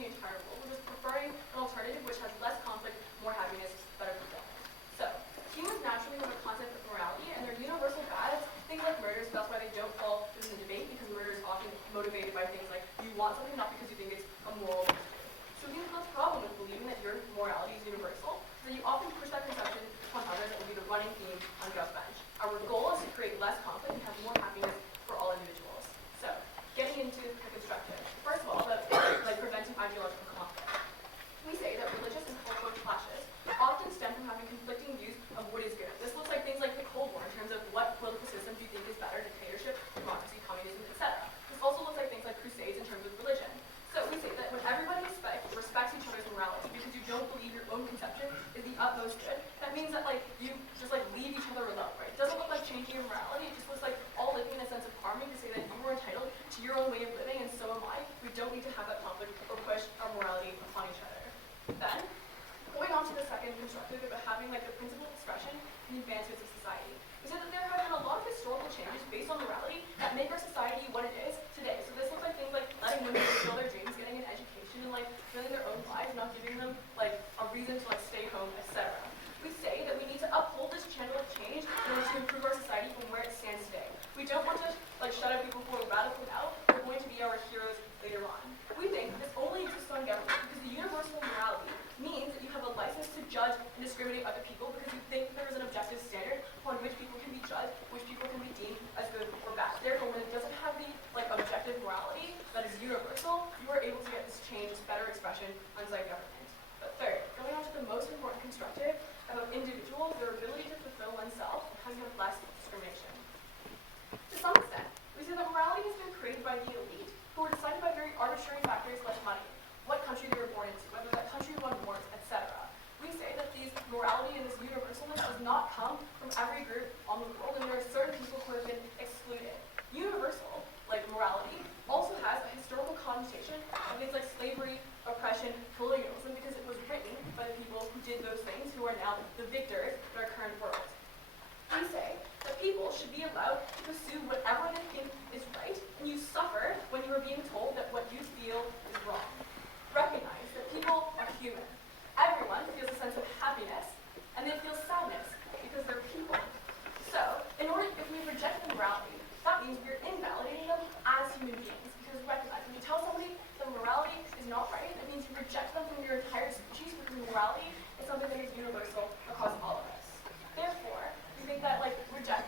the entire world. We're just preferring an alternative which has less conflict, more happiness, better fulfillment. So, humans naturally have a concept of morality, and they're universal bads, things like murder, so that's why they don't fall within the debate, because murder is often motivated by things like you want something, not because you think it's a moral thing to do. So we have no problem with believing that your morality is universal, so you often push that conception upon others. That will be the running theme on Gov Bench. Our goal is to create less conflict and have more happiness for all individuals. So, getting into the constructive. First of all, preventing ideological conflict. We say that religious and cultural clashes often stem from having conflicting views of what is good. This looks like things like the Cold War in terms of what political systems you think is better, dictatorship, democracy, communism, etc. This also looks like things like crusades in terms of religion. So we say that when everybody respects each other's morality because you don't believe your own conception is the utmost good, that means that you just leave each other alone, right? It doesn't look like changing your morality, it just looks like all living in a sense of harmony to say that you are entitled to your own way of living and so am I. We don't need to have that conflict or push our morality upon each other. Then, going on to the second constructive about having the principled expression and advancements of society. We said that there have been a lot of historical changes based on morality that make our society what it is today. So this looks like things like letting women fulfill their dreams, getting an education, and living their own lives, not giving them a reason to stay home, etc. We say that we need to uphold this channel of change in order to improve our society from where it stands today. We don't want to shut out people who are radical now, who are going to be our heroes later on. We think this only exists on government because the universal morality means that you have a license to judge and discriminate other people because you think there is an objective standard upon which people can be judged, which people can be deemed as good or bad. Therefore, when it doesn't have the objective morality that is universal, you are able to get this change, this better expression inside government. But third, going on to the most important constructive about individuals, their ability to fulfill oneself because you have less discrimination. To some extent, we say that morality has been created by the elite who were decided by very arbitrary factors like money, what country they were born into, whether that country won wars, etc. We say that these morality and this universalness does not come from every group on the world, and there are certain people who have been excluded. Universal, like morality, also has a historical connotation of things like slavery, oppression, colonialism, because it was written by the people who did those things, who are now the victors in our current world. We say that people should be allowed to pursue whatever they think is right, and you suffer when you are being told that what you feel is wrong. Recognize that people are human. Everyone feels a sense of happiness, and they feel sadness because they're people. So, if we reject the morality, that means we're invalidating them as human beings. Because recognize, when you tell somebody that morality is not right, that means you reject them from your entire species, because morality is something that is universal across all of us. Therefore, we think that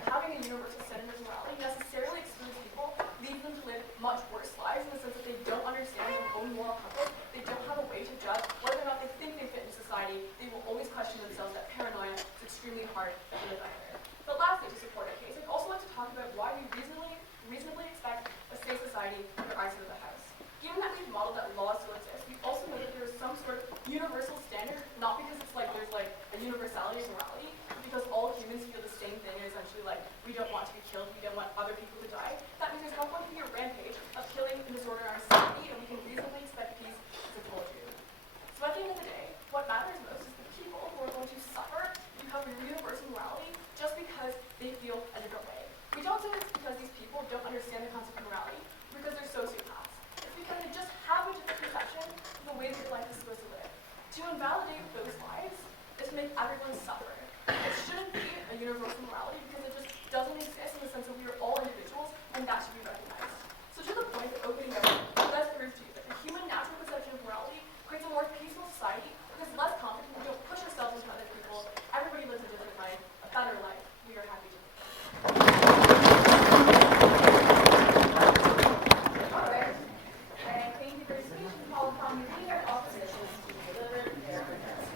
having a universal standard of morality necessarily excludes people, leads them to live much worse lives in the sense that they don't understand their own moral compass, they don't have a way to judge whether or not they think they fit in society, they will always question themselves. That paranoia is extremely hard to live under. But lastly, to support our case, I'd also like to talk about why we reasonably expect a safe society under our side of the house. Given that we've modeled that laws still exist, we also know that there is some sort of universal standard, not because it's there's a universality of morality, but because all humans feel the same thing, and essentially we don't want to be killed, we don't want other people to die. That means there's not going to be a rampage of killing and disorder in our society, and we can reasonably expect peace, as I told you. So at the end of the day, what matters most is the people who are going to suffer and have a universal morality just because they feel a different way. We don't say this because these people don't understand the concept of morality, because they're sociopaths. It's because they just have a different conception of the way that life is supposed to live. To invalidate those lives is to make everyone suffer. It shouldn't be a universal morality because it just doesn't exist in the sense that we are all individuals, and that should be recognized. So to the point that opening up does prove to you that the human natural conception of morality creates a more peaceful society because less conflict, we don't push ourselves into other people, everybody lives a different life, a better life. We are happy to live. All right. And thank you for your speech and call upon the leader opposition to deliver their protest.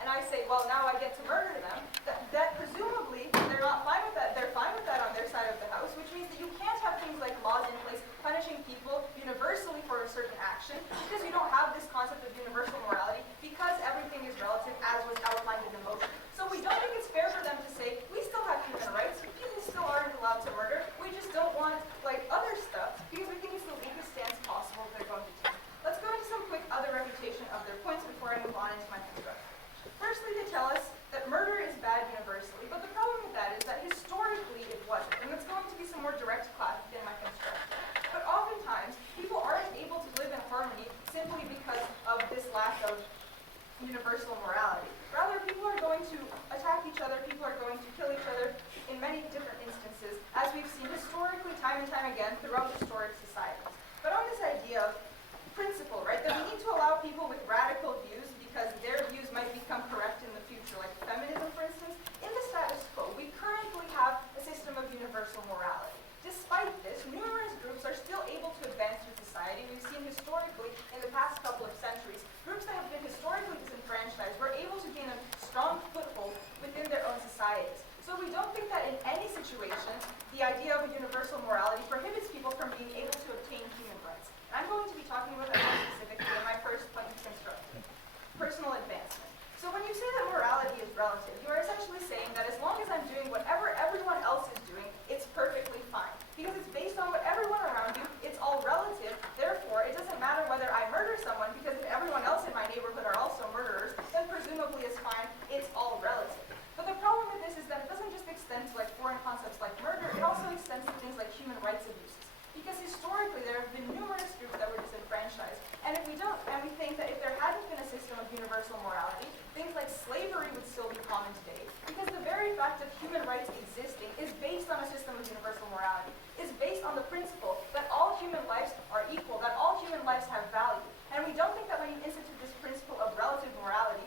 and I say, well, now I get to murder them, that presumably they're not fine with that. They're fine with that on their side of the house, which means that you can't have things like laws in place punishing people universally for a certain action, because you don't have this concept of universal morality, because everything is relative, as was outlined in the motion. So we don't think it's fair for them to say, we still have human rights, people still aren't allowed to murder, we just don't want like other stuff, because we think it's the weakest stance possible they're going to take. Let's go into some quick other refutation of their points before I move on into my construction. Firstly, they tell us that murder is bad universally, but the problem with that is that historically it wasn't, and that's going to be some more direct class in my construction. But oftentimes, people aren't able to live in harmony simply because of this lack of universal morality. Rather, people are going to attack each other, people are going to kill each other in many different instances, as we've seen historically time and time again throughout historic societies. But on this idea of principle, right, that we need to allow people with radical views because their views might become correct in the future, like feminism, for instance, in the status quo, we currently have a system of universal morality. Despite this, numerous groups are still able to advance through society. We've seen historically, in the past couple of centuries, groups that have been historically disenfranchised were able to gain a strong foothold within their own societies. So we don't think that in any situation, the idea of a universal morality prohibits people from being able to obtain human rights. And I'm going to be talking about that more specifically in my first point of construction, personal advancement. So when you say that morality is relative, you are essentially saying that as long as I'm doing whatever everyone else is doing, it's perfectly fine. Because it's based on what everyone around you, it's all relative, therefore it doesn't matter whether I murder someone, because if everyone else in my neighborhood are also murderers, then presumably it's fine, it's all relative. But the problem with this is that it doesn't just extend to like foreign concepts like murder, it also extends to things like human rights abuses. Because historically there have been numerous groups that were disenfranchised, and if we think that if there hadn't been a system of universal morality, things like slavery would still be common today, because the very fact of human rights existing is based on a system of universal morality, is based on the principle that all human lives are equal, that all human lives have value. And we don't think that when you institute this principle of relative morality,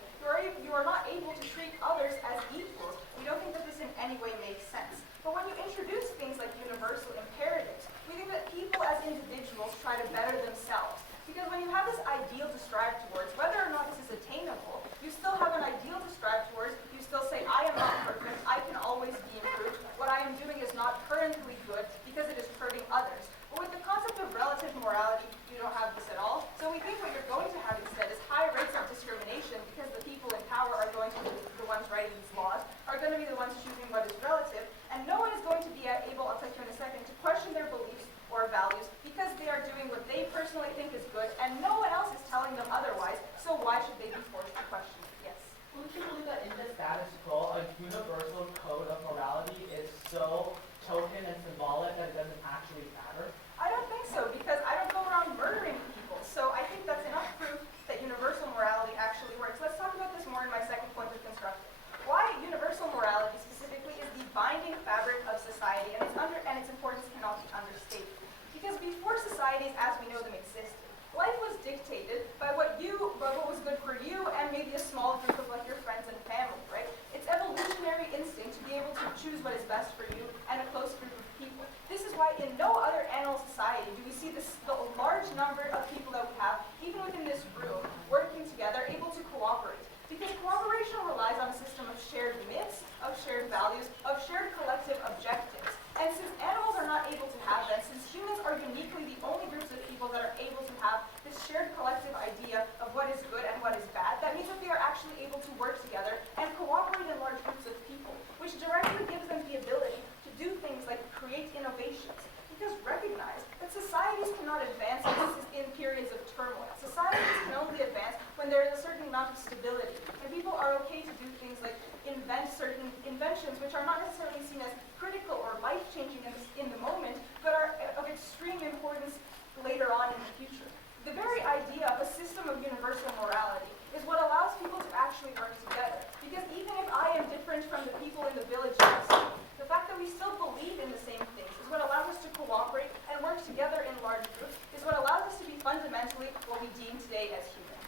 you are not able to treat others as equals. We don't think that this in any way makes sense. But when you introduce things like universal imperatives, we think that people as individuals try to better themselves. Because when you have this ideal to strive towards, whether or not this is attainable, you still have an ideal to strive towards. You still say, I am not perfect, I can always be improved. What I am doing is not currently good because it is hurting others. But with the concept of relative morality, you don't have this at all. So we think what you're going to have instead is high rates of discrimination, because the people in power are going to be the ones writing these laws, are going to be the ones choosing what is relative, and no one is going to be able, I'll tell you in a second, to question their beliefs or values, because they are doing what they personally think is good, and no one else is telling them otherwise, so why should they be forced to question it? Yes? Would you believe that in the status quo, a universal code of morality is so token and symbolic that it doesn't actually matter? I don't think so, because I don't go around murdering people, so I think that's enough proof that universal morality actually works. Let's talk about this more in my second point of construction. Why universal morality specifically is the binding fabric of society, and its importance cannot be understated. Because before societies as we know them existed, life was dictated by what was good for you and maybe a small group of like your friends and family, right? It's evolutionary instinct to be able to choose what is best for you and a close group of people. This is why in no other animal society do we see the large number of people that we have, even within this room, working together, able to cooperate. Because cooperation relies on a system of shared myths, of shared values, of shared collective objectives. And since animals are not able to have that, since humans are uniquely the only groups of people that are able to have this shared collective idea of what is good and what is bad, that means that they are actually able to work together and cooperate in large groups of people, which directly gives them the ability to do things like create innovations. Because recognize that societies cannot advance in periods of turmoil. Societies can only advance when there is a certain amount of stability. And people are okay to do things like invent certain inventions which are not necessarily seen as critical or life-changing in the moment, but are of extreme importance later on in the future. The very idea of a system of universal morality is what allows people to actually work together. Because even if I am different from the people in the village next to me, the fact that we still believe in the same things is what allows us to cooperate and work together in large groups, is what allows us to be fundamentally what we deem today as human.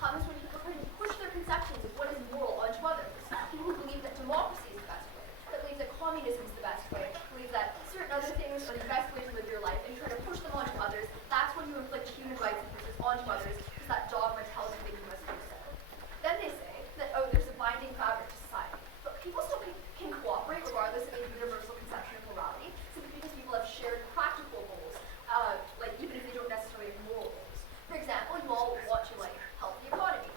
comes when people try to push their conceptions of what is moral onto others. People who believe that democracy is the best way, that believe that communism is the best way, believe that certain other things are the best way to live your life, and you try to push them onto others. That's when you inflict human rights abuses onto others, because that dogma tells you that you must do so. Then they say that, oh, there's a binding fabric to society. But people still can cooperate regardless of a universal conception of morality, simply because people have shared practical goals, like even if they don't necessarily have moral goals. For example, you all want to like help the economy.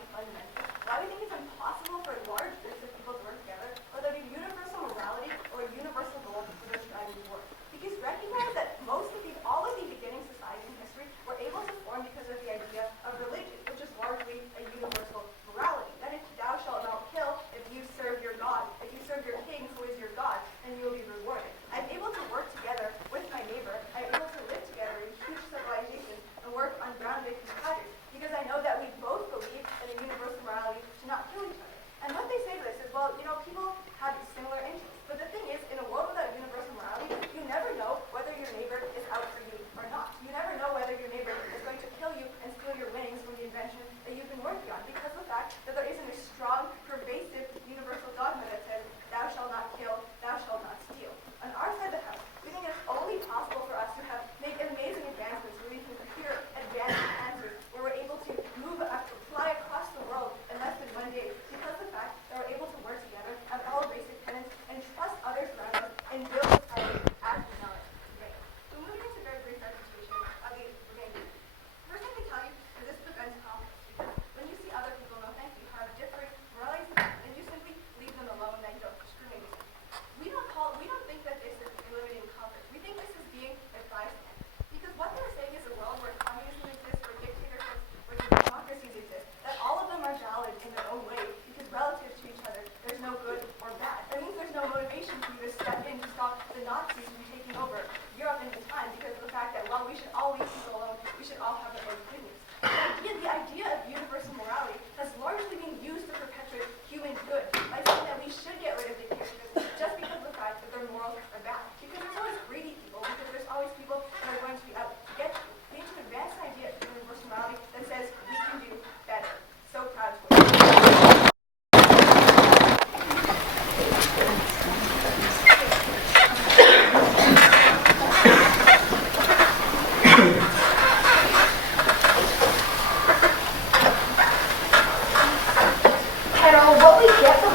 morality fundamentally, why we think it's impossible for large groups of people to work together, or there be universal morality or a universal goal for those striving toward. Because recognize that all of the beginning societies in history were able to form because of the idea of religion, which is largely a universal morality. That is, thou shalt not kill if you serve your God. If you serve your king, who is your God, and you will be rewarded. I'm able to work together with my neighbor. I'm able to live together in huge civilizations and work on ground-based patterns because I know that we both believe in a universal morality to not kill each other. And what they say to this is, well, people have similar interests. But the thing is, in a world without universal morality, you never know whether your neighbor is out for you or not. You never know whether your neighbor is going to kill you and steal your winnings from the invention that you've been working on because of the fact that there isn't a strong, pervasive, universal dogma that says, thou shalt not kill, thou shalt not steal. On our side of the house, we think it's only possible for us to make amazing advancements where we can hear advanced answers, where we're able to fly across the world in less than 1 day because of the fact that we're able to work together, have all basic tenets, and trust others around us and build society as we know it today. So moving into a very brief representation of the remaining. First thing I tell you is this prevents conflict because when you see other people, no thank you, have different moralities and you simply leave them alone and don't discriminate with them. We don't think that this is eliminating conflict. We think this is being a bystander. Because what they're saying is a world where communism exists, where dictatorships, where democracies exist, that all of them are valid in their own way because relative to each other, there's no good or bad. That means there's no motivation for you to step in to stop the Nazis from taking over Europe in time because of the fact that, well, we should all leave people alone, we should all have our own opinions. The idea of universal morality has largely been used to perpetuate human good by saying that we should get rid of dictatorships just because of the fact that their morals are bad. Because there's always greedy people, because there's always people that are going to be out to get you. We need to advance an idea of universal morality that says we can do better. So proud to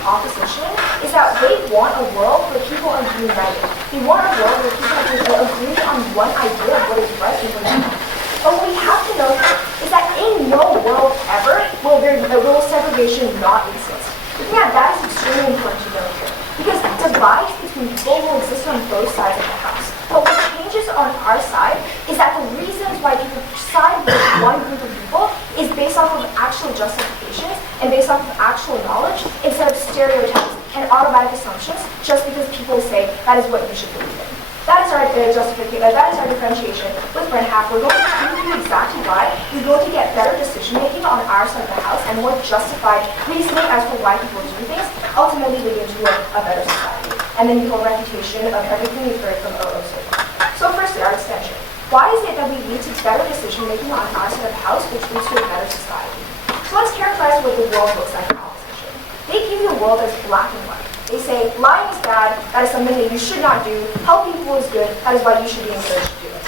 opposition is that they want a world where people are united. They want a world where people will agree on one idea of what is right and what is wrong. But what we have to know is that in no world ever will segregation not exist. I think that is extremely important to know here. Because divides between people will exist on both sides of the house. But what changes on our side is that the reasons why people side with one group of people is based off of actual justifications and based off of actual knowledge instead of stereotypes and automatic assumptions just because people say that is what you should believe in. That is our justification, that is our differentiation with Brent Half. We're going to prove you exactly why you're going to get better decision making on our side of the house and more justified reasoning as to why people do things, ultimately leading to a better society. And then you have a refutation of everything you've heard from OO so far. So firstly, our extension. Why is it that we lead to better decision making on our side of the house, which leads to a better society? So let's characterize what the world looks like in opposition. They give you a world that's black and white. They say lying is bad, that is something that you should not do, helping people is good, that is why you should be encouraged to do it.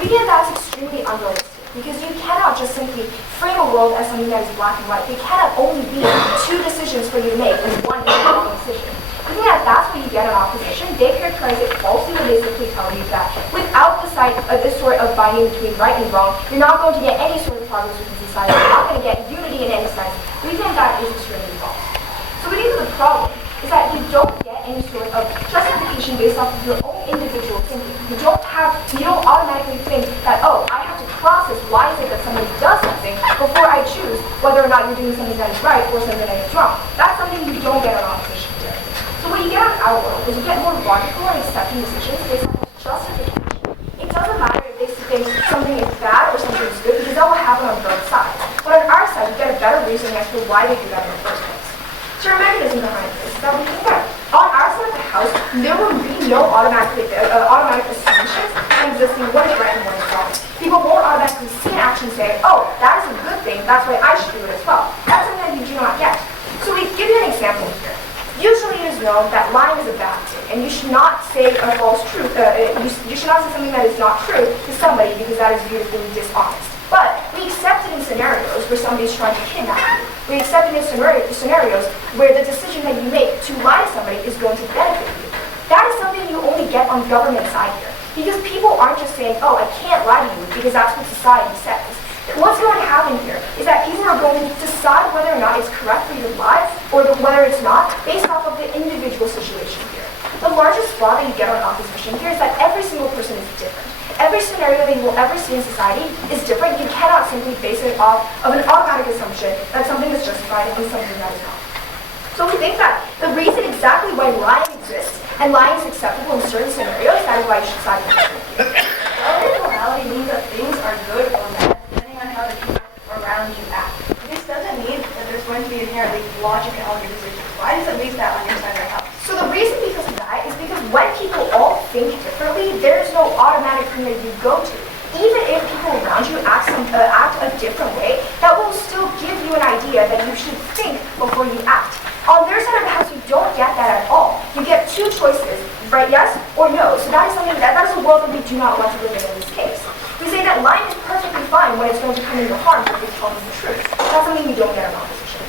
We think that's extremely unrealistic because you cannot just simply frame a world as something that is black and white. There cannot only be two decisions for you to make and one is the wrong decision. We think that that's what you get in opposition. They characterize it falsely when they simply tell you that without this sort of binding between right and wrong, you're not going to get any sort of progress within society. You're not going to get unity in any sense. We think that is extremely false. So we think that the problem is that you don't get any sort of justification based off of your own individual thinking. You don't automatically think that, oh, I have to process why is it that somebody does something before I choose whether or not you're doing something that is right or something that is wrong. That's something you don't get in opposition to. So what you get in our world is you get more logical and accepting decisions based off of justification. It doesn't matter if they think something is bad or something is good because that will happen on both sides. But on our side, you get a better reasoning as to why they do that in the first place. So our mechanism behind this is that we think that on our side of the house, there will be no automatic assumptions in existing what is right and what is wrong. People won't automatically see an action and say, oh, that is a good thing, that's why I should do it as well. That's something that you do not get. So we give you an example here. Usually it is known that lying is a bad thing, and you should not say a false truth. You should not say something that is not true to somebody because that is viewed as being dishonest. But we accept it in scenarios where somebody is trying to kidnap you. We accept it in scenarios where the decision that you make to lie to somebody is going to benefit you. That is something you only get on government side here. Because people aren't just saying, oh, I can't lie to you because that's what society says. What's going to happen here is that people are going to decide whether or not it's correct for you to lie or whether it's not based off of the individual situation here. The largest flaw that you get on opposition here is that every single person is different. Every scenario that you will ever see in society is different. You cannot simply base it off of an automatic assumption that something is justified and something that is not. So we think that the reason exactly why lying exists and lying is acceptable in certain scenarios, that is why you should side with it. Relative morality means that things are good or bad depending on how the people around you act. This doesn't mean that there's going to be inherently logic in all your decisions. Why does it leave that on your side of the house? So the reason because of that is because when people all think differently, there's no automatic thing that you go to. Even if people around you act a different way, that will still give you an idea that you should think before you act. On their side of the house, you don't get that at all. You get two choices, right? Yes or no. So that is something that is a world that we do not want to live in this case. We say that lying is perfectly fine when it's going to come into harm if you're telling the truth. That's something we don't get in opposition.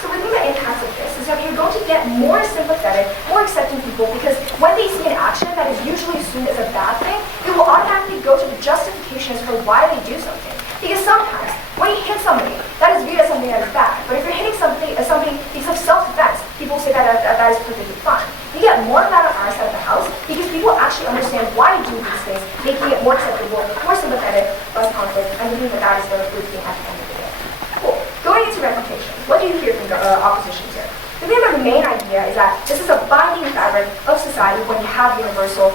So we think the impacts of this is that you're going to get more sympathetic, more accepting people because when they see an action that is usually assumed as a bad thing, they will automatically go to the justifications for why they do something. Because sometimes, when you hit somebody, that is viewed as something that is bad. But if you're hitting something because of self-defense, people say that is perfectly fine. You get more of that on our side of the house because people actually understand why to do these things, making it more acceptable, more sympathetic, less conflict, and we think that is the good thing at the end of the day. Cool. Going into reputation, what do you hear from the opposition here? The main idea is that this is a binding fabric of society when you have universal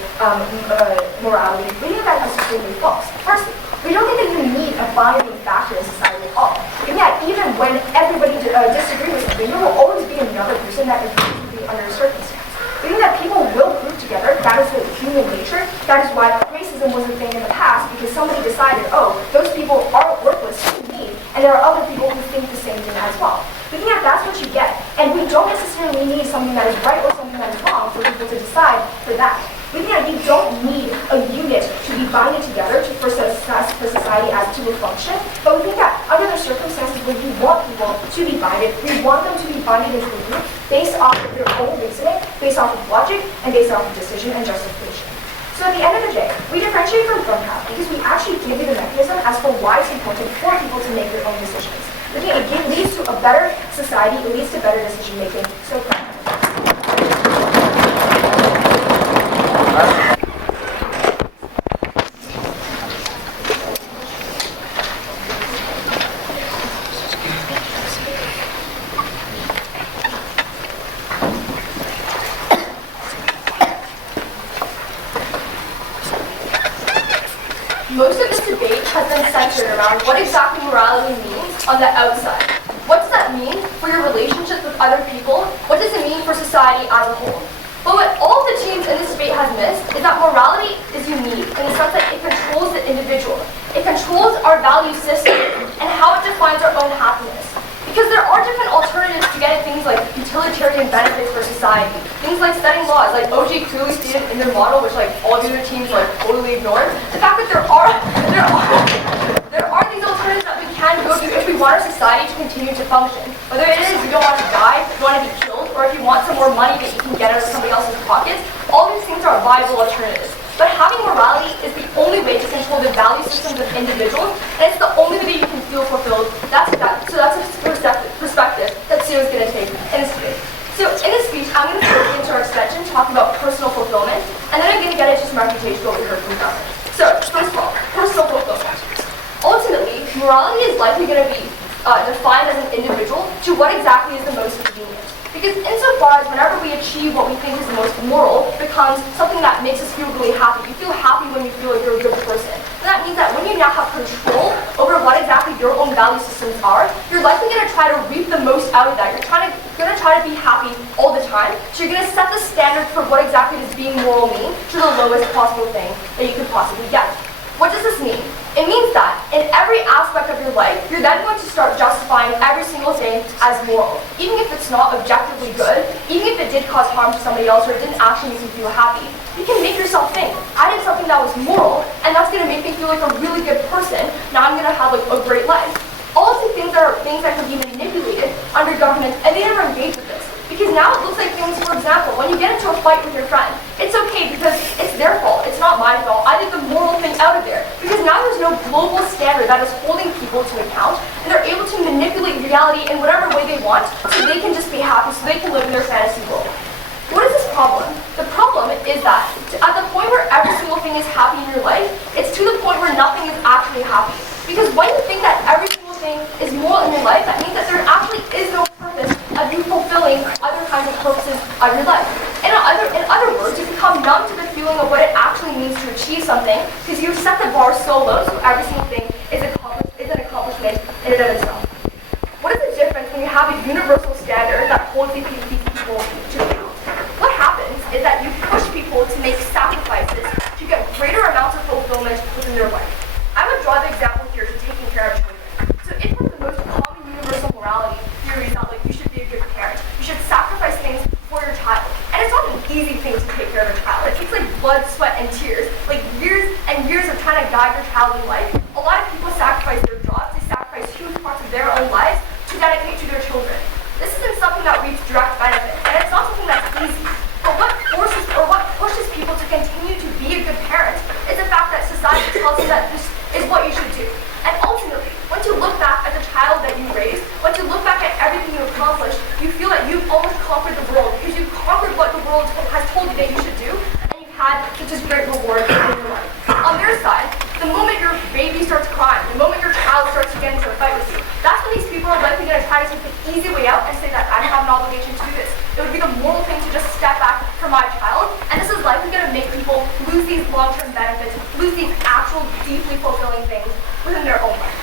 morality. We think that is completely false. Firstly, we don't think that you need a binding factor in society at all. And yet, even when everybody disagrees with something, there will always be another person that agrees with you under a circumstance. We think that people will group together. That is the human nature. That is why racism was a thing in the past, because somebody decided, oh, those people are worthless to me, and there are other people who think the same thing as well. We think that that's what you get, and we don't necessarily need something that is right or something that is wrong for people to decide for that. We think that you don't need a unit to be binding together for society as to a function, but we think that under the circumstances where you want people to be binded, we want them to be binded into a group based off of their own reasoning, based off of logic, and based off of decision and justification. So at the end of the day, we differentiate from Drumcraft because we actually give you the mechanism as for why it's important for people to make their own decisions. We think it leads to a better society, it leads to better decision making. So most of this debate has been centered around what exactly morality means on the outside. What does that mean for your relationships with other people? What does it mean for society as a whole? But what all the teams in this debate has missed is that morality is unique in the sense that it controls the individual. It controls our value system and how it defines our own happiness. Because there are different alternatives to getting things like utilitarian benefits for society. Things like setting laws, like OG clearly stated in their model, which like all the other teams like totally ignored. The fact that there are these alternatives that we can go to if we want our society to continue to function. Whether it is you don't want to die, you want to be killed, or if you want some more money that you can get out of somebody else's pockets, all these things are viable alternatives. But having morality is the only way to control the value systems of individuals, and it's the only way that you can feel fulfilled. So that's a perspective that Sue is going to take in this debate. So in this speech, I'm going to go into our extension, talking about personal fulfillment, and then I'm going to get into some reputation what we heard from government. So first of all, personal fulfillment. Ultimately, morality is likely going to be defined as an individual to what exactly is the most convenient. Because insofar as whenever we achieve what we think is the most moral, it becomes something that makes us feel really happy. You feel happy when you feel like you're a good person. And that means that when you now have control over what exactly your own value systems are, you're likely going to try to reap the most out of that. You're going to try to be happy all the time. So you're going to set the standard for what exactly does being moral mean to the lowest possible thing that you could possibly get. What does this mean? It means that in every aspect of your life, you're then going to start justifying every single thing as moral. Even if it's not objectively good, even if it did cause harm to somebody else or it didn't actually make you feel happy, you can make yourself think, I did something that was moral, and that's going to make me feel like a really good person. Now I'm going to have like a great life. All of these things are things that can be manipulated under government, and they never engage with this. Because now it looks like things, for example, when you get into a fight with your friend, it's okay because it's their fault. It's not my fault. I did the moral thing out of there. Because now there's no global standard that is holding people to account, and they're able to manipulate reality in whatever way they want so they can just be happy, so they can live in their fantasy world. What is this problem? The problem is that at the point where every single thing is happy in your life, it's to the point where nothing is actually happy. Because when you think that every single thing is moral in your life, that means that there actually is no purpose of you fulfilling other kinds of purposes of your life. In other words, you become numb to the feeling of what it actually means to achieve something because you've set the bar so low so every single thing is an accomplishment in and of itself. What is the difference when you have a universal standard that holds these people to account? What happens is that you push people to make sacrifices to get greater amounts of fulfillment within their life. I would draw the example here to taking care of children. So if one of the most common universal morality theories that like you should be a good parent, you should sacrifice things for your child. And it's not an easy thing to take care of a child. It takes like blood, sweat, and tears, like years and years of trying to guide your child in life. A lot of people sacrifice their jobs, they sacrifice huge parts of their own lives to dedicate to their children. This isn't something that reaps direct benefit, and it's not something that's easy. But what forces or what pushes people to continue to be a good parent is the fact that society tells you that this is what you should do. And ultimately, once you look back at the child that you raised, once you look back at everything you accomplished, you feel that you've almost conquered the world because you've conquered what the world has told you that you should do, and you've had such a great reward in your life. On their side, the moment your baby starts crying, the moment your child starts to get into a fight with you, that's when these people are likely going to try to take the easy way out and say that I don't have an obligation to do this. It would be the moral thing to just step back from my child, and this is likely going to make people lose these long-term benefits, lose these actual, deeply fulfilling things within their own life.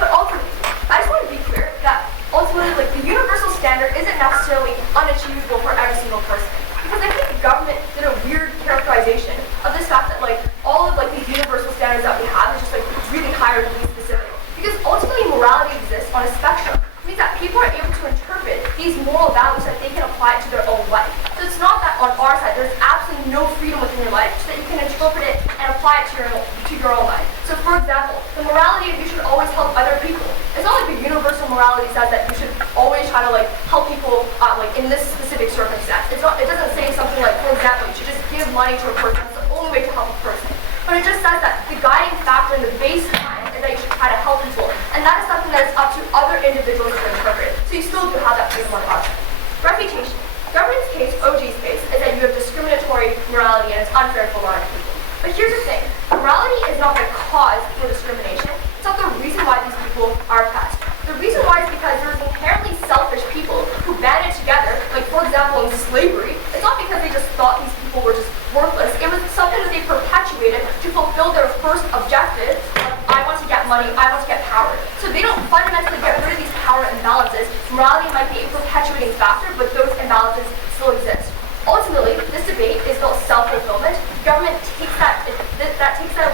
But ultimately, I just want to be clear that ultimately, like, the universal standard isn't necessarily unachievable for every single person. Because I think the government did a weird characterization of this fact that like all of like these universal standards that we have is just like really high or really specific. Because ultimately morality exists on a spectrum. It means that people are able to interpret these moral values that they can apply to their own life. So it's not that on our side there's absolutely no freedom within your life so that you can interpret it and apply it to your own life. So for example, the morality of you should always help other people. It's not like the universal morality says that you should always try to like help people like in this specific circumstance. It doesn't say something like, for example, you should just give money to a person. That's the only way to help a person. But it just says that the guiding factor and the baseline is that you should try to help people. And that is something that is up to other individuals to interpret. So you still do have that freedom on object. Reputation. Government's case, OG's case, is that you have discriminatory morality and it's unfair for a lot of people. But here's the thing. Morality is not the cause for discrimination. It's not the reason why these people are oppressed. The reason why is because there's inherently selfish people who banded together, like for example in slavery. It's not because they just thought these people were just worthless. It was something that they perpetuated to fulfill their first objective of I want to get money, I want to get power. So they don't fundamentally get rid of these power imbalances. Morality might be a perpetuating factor, but those imbalances still exist. Ultimately, this debate is about self-fulfillment. Government takes that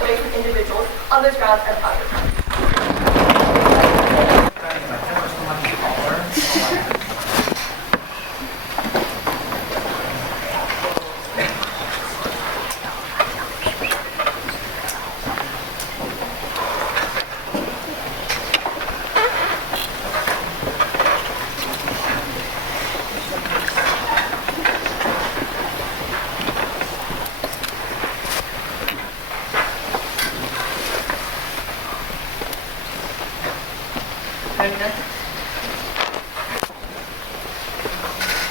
away from individuals on those grounds and others.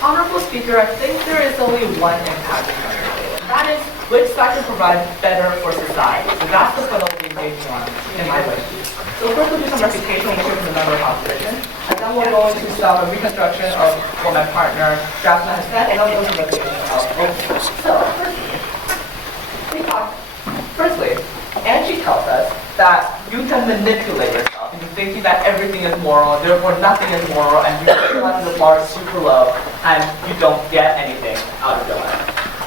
Honorable Speaker, I think there is only one impact in our debate, and that is which side can provide better for society. So that's the funnel we'll be based on in my way. So first we'll do some reputational issues from the member of opposition, and then we'll go into some reconstruction of what my partner Jasmine has said, and then we'll go into reputation of both. So firstly, Angie tells us that you can manipulate yourself into thinking that everything is moral, therefore nothing is moral, and you set the bar super low, and you don't get anything out of your life.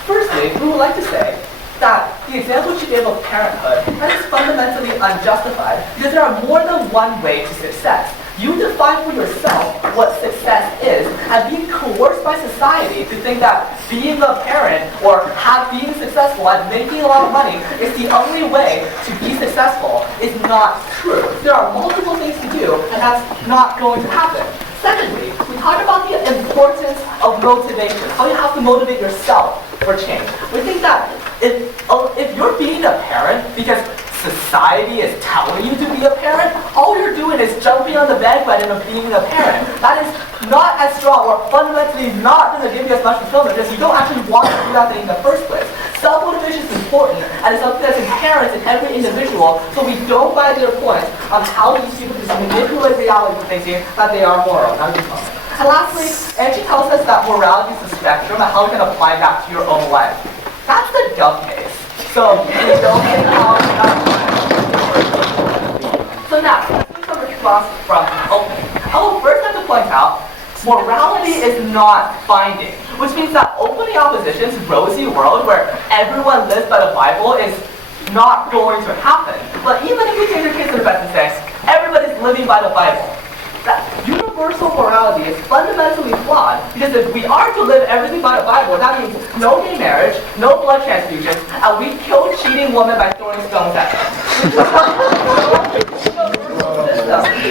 Firstly, we would like to say that the example she gave of parenthood is fundamentally unjustified because there are more than one way to success. You define for yourself what success is, and being coerced by society to think that being a parent or being successful and making a lot of money is the only way to be successful is not true. There are multiple things to do, and that's not going to happen. Secondly, we talked about the importance of motivation, how you have to motivate yourself for change. We think that if you're being a parent because society is telling you to be a parent, all you're doing is jumping on the bandwagon of being a parent. That is not as strong, or fundamentally not going to give you as much fulfillment because you don't actually want to do that thing in the first place. Self-motivation is important, and it's something that's inherent in every individual, so we don't buy their point on how these people just manipulate reality for thinking that they are moral. And lastly, Angie tells us that morality is a spectrum and how you can apply that to your own life. That's the dumb case. So, you don't think how So now, let's see some response from opening. I will first have to point out, morality is not binding, which means that opening opposition's rosy world where everyone lives by the Bible is not going to happen. But even if we take the case of the best and say, everybody's living by the Bible, that universal morality is fundamentally flawed because if we are to live everything by the Bible, that means no gay marriage, no blood transfusions, and we kill cheating women by throwing stones at them.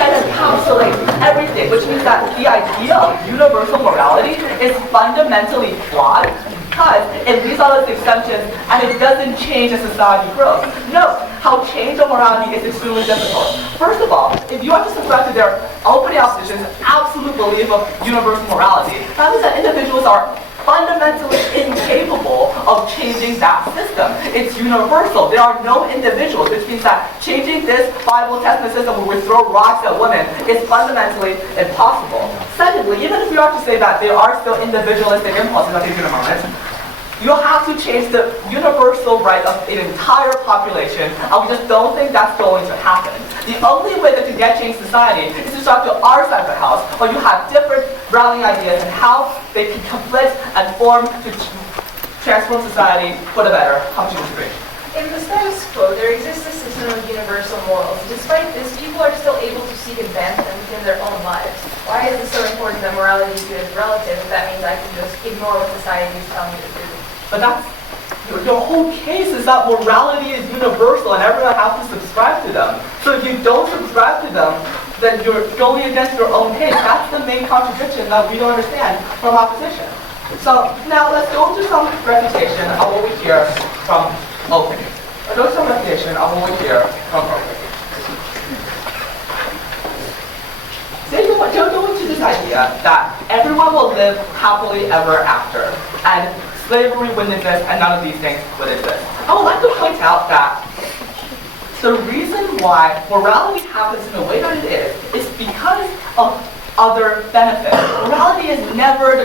And encapsulates everything, which means that the idea of universal morality is fundamentally flawed because it leaves all its exemptions and it doesn't change as society grows. Note how change of morality is extremely difficult. First of all, if you are to subscribe to their opening opposition's absolute belief of universal morality, that means that individuals are fundamentally incapable of changing that system. It's universal. There are no individuals, which means that changing this Bible Testament system where we throw rocks at women is fundamentally impossible. Secondly, even if we are to say that there are still individualistic impulses, I'll take you in a moment, you'll have to change the universal right of an entire population, and we just don't think that's going to happen. The only way that you get change society is to talk to our side of the house, where you have different rallying ideas and how they can conflict and form to transform society for the better. How much you agree? In the status quo, there exists a system of universal morals. Despite this, people are still able to seek advancement within their own lives. Why is it so important that morality is viewed as relative if that means I can just ignore what society is telling me to do? But that's, your whole case is that morality is universal and everyone has to subscribe to them. So if you don't subscribe to them, then you're going against your own case. That's the main contradiction that we don't understand from opposition. So now let's go to some refutation of what we hear from opening. Let's go to some refutation of what we hear from opening. Say you want to go into this idea that everyone will live happily ever after, and slavery wouldn't exist, and none of these things would exist. I would like to point out that the reason why morality happens in the way that it is because of other benefits. Morality is never the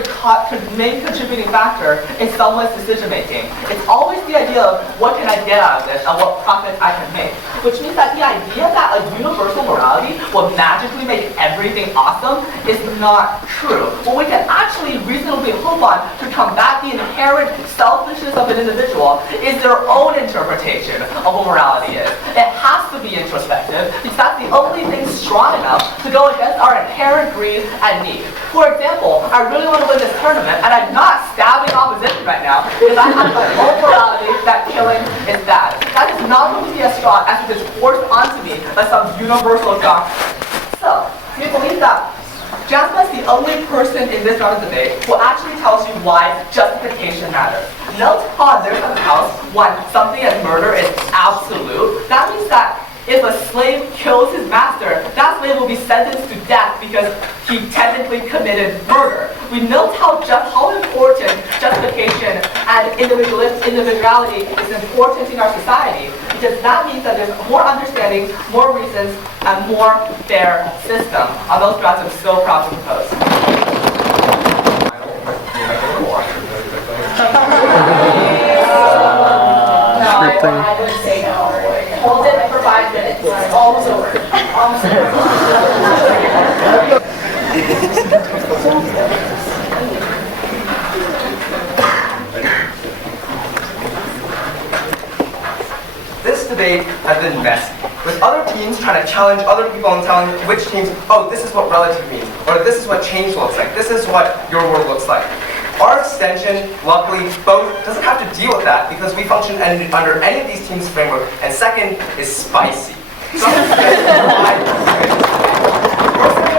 main contributing factor in someone's decision making. It's always the idea of what can I get out of this and what profits I can make. Which means that the idea that a universal morality will magically make everything awesome is not true. What we can actually reasonably hope on to combat the inherent selfishness of an individual is their own interpretation of what morality is. It has to be introspective because that's the only thing strong enough to go against our inherent greed and need. For example, I really want to win this tournament and I'm not stabbing opposition right now because I have my own morality that killing is bad. That is not going to be as strong as it is forced onto me by some universal doctrine. So, we believe that Jasmine is the only person in this round of debate who actually tells you why justification matters. Note how on their side of the house, when something as murder is absolute, that means that if a slave kills his master, that slave will be sentenced to death because he technically committed murder. We note how important justification and individuality is important in our society because that means that there's more understanding, more reasons, and more fair system. On those grounds, I'm so proud to propose. I would say no. Hold it for 5 minutes. It's almost over. Almost over. This debate has been messy, with other teams trying to challenge other people and telling which teams, oh, this is what relative means, or this is what change looks like, this is what your world looks like. Our extension, luckily, both doesn't have to deal with that because we function under any of these teams' framework, and second is spicy. So I'm going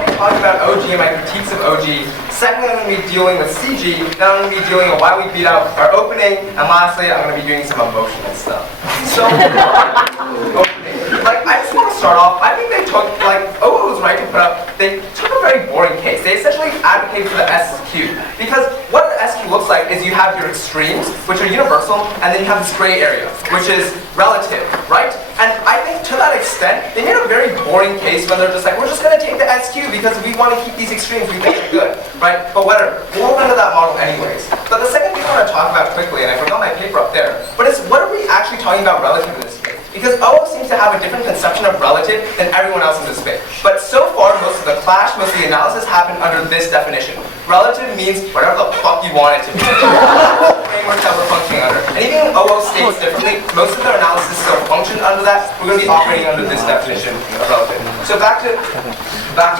to talk about OG and my critiques of OG. Secondly, I'm going to be dealing with CG. Then I'm going to be dealing with why we beat out our opening. And lastly, I'm going to be doing some emotional stuff. So, opening. Like, I just want to start off. I think they took, like, OO was right to put up. They took a very boring case. They essentially advocated for the SQ. Because what the SQ looks like is you have your extremes, which are universal, and then you have this gray area, which is relative, right? And I think to that extent, they made a very boring case when they're just like, we're just going to take the SQ because we want to keep these extremes, we think they're good, right? But whatever, we'll hold into that model anyways. But the second thing I want to talk about quickly, and I forgot my paper up there, but it's what are we actually talking about relative in this case? Because OO seems to have a different conception of relative than everyone else in this space. But so far, most of the clash, most of the analysis happened under this definition. Relative means whatever the fuck you want it to be. Framework that we're functioning under. And even when OO states differently, most of their analysis still functioned under that. We're going to be operating under this definition of relative. So back to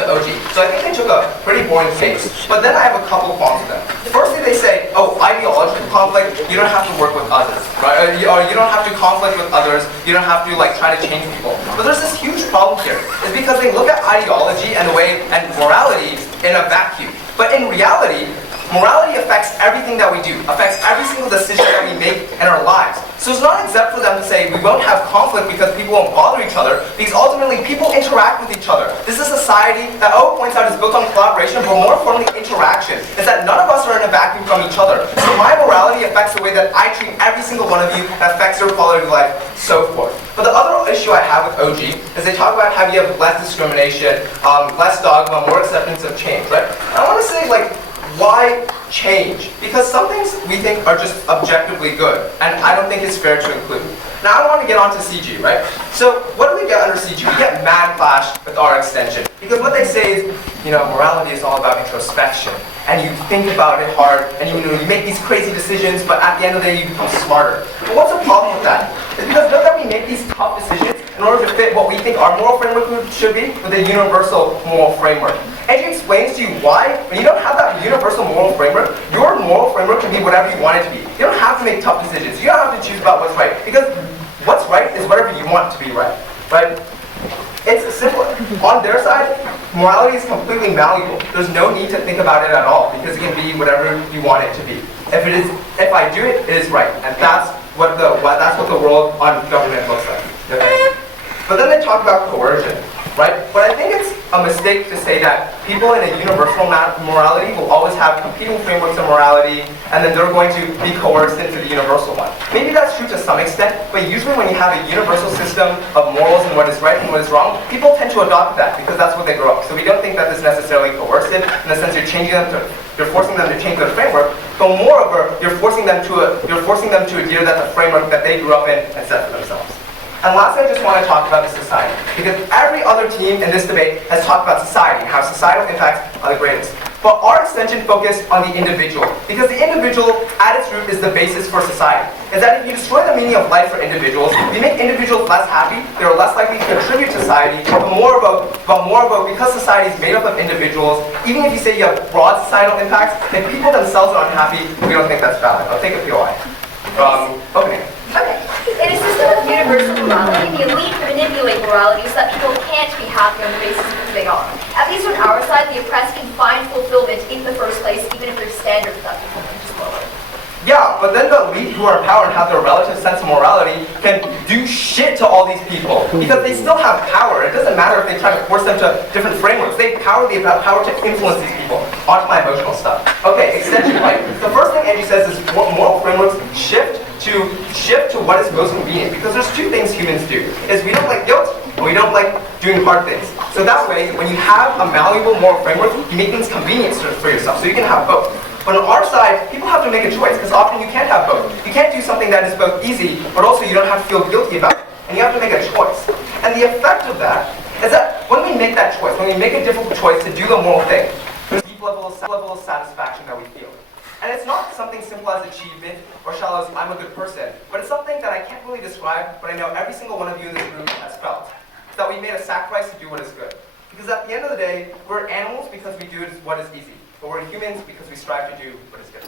OG. So I think they took a pretty boring case, but then I have a couple qualms with them. Firstly, they say, oh, ideological conflict, you don't have to work with others, right? Or you don't have to conflict with others, you don't have to like try to change people. But there's this huge problem here. It's because they look at ideology and the way and morality in a vacuum. But in reality, morality affects everything that we do, affects every single decision that we make in our lives. So it's not exempt for them to say we won't have conflict because people won't bother each other, because ultimately people interact with each other. This is a society that OO points out is built on collaboration, but more importantly interaction. Is that none of us are in a vacuum from each other. So my morality affects the way that I treat every single one of you, that affects your quality of life, so forth. But the other issue I have with OG is they talk about how you have less discrimination, less dogma, more acceptance of change, right? And I want to say, like, why change? Because some things we think are just objectively good, and I don't think it's fair to include. Now I want to get on to CG, right? So what do we get under CG? We get mad clash with our extension. Because what they say is, you know, morality is all about introspection, and you think about it hard, and you make these crazy decisions, but at the end of the day you become smarter. But what's the problem with that? It's because note that we make these tough decisions in order to fit what we think our moral framework should be with a universal moral framework. And she explains to you why, when you don't have that universal moral framework, your moral framework can be whatever you want it to be. You don't have to make tough decisions. You don't have to choose about what's right. Because what's right is whatever you want to be right. Right? It's simple. On their side, morality is completely malleable. There's no need to think about it at all, because it can be whatever you want it to be. If I do it, it is right. And that's what the world on government looks like. Okay? But then they talk about coercion. Right? But I think it's a mistake to say that people in a universal morality will always have competing frameworks of morality, and then they're going to be coerced into the universal one. Maybe that's true to some extent, but usually when you have a universal system of morals and what is right and what is wrong, people tend to adopt that because that's what they grow up. So we don't think that this is necessarily coercive in the sense you're forcing them to change their framework, but moreover, you're forcing them to adhere that the framework that they grew up in and set for themselves. And lastly, I just want to talk about the society, because every other team in this debate has talked about society, how societal impacts are the greatest. But our extension focused on the individual, because the individual, at its root, is the basis for society. Is that if you destroy the meaning of life for individuals, you make individuals less happy, they are less likely to contribute to society, but moreover, because society is made up of individuals, even if you say you have broad societal impacts, if people themselves are unhappy, we don't think that's valid. I'll take a POI. Okay. Okay. In a system of universal morality, the elite manipulate morality so that people can't be happy on the basis of who they are. At least on our side, the oppressed can find fulfillment in the first place, even if their standard of that fulfillment is lower. Yeah, but then the elite who are in power and have their relative sense of morality can do shit to all these people because they still have power. It doesn't matter if they try to force them to different frameworks. They have power to influence these people. On to my emotional stuff. Okay, extension, right? The first thing Angie says is moral frameworks shift to what is most convenient, because there's two things humans do, is we don't like guilt and we don't like doing hard things. So that way, when you have a malleable moral framework, you make things convenient for yourself, so you can have both. But on our side, people have to make a choice, because often you can't have both. You can't do something that is both easy, but also you don't have to feel guilty about it, and you have to make a choice. And the effect of that is that when we make that choice, when we make a difficult choice to do the moral thing, there's a deep level of satisfaction that we feel. And it's not something simple as achievement or shallow as I'm a good person, but it's something that I can't really describe, but I know every single one of you in this room has felt. It's that we made a sacrifice to do what is good. Because at the end of the day, we're animals because we do what is easy, but we're humans because we strive to do what is good.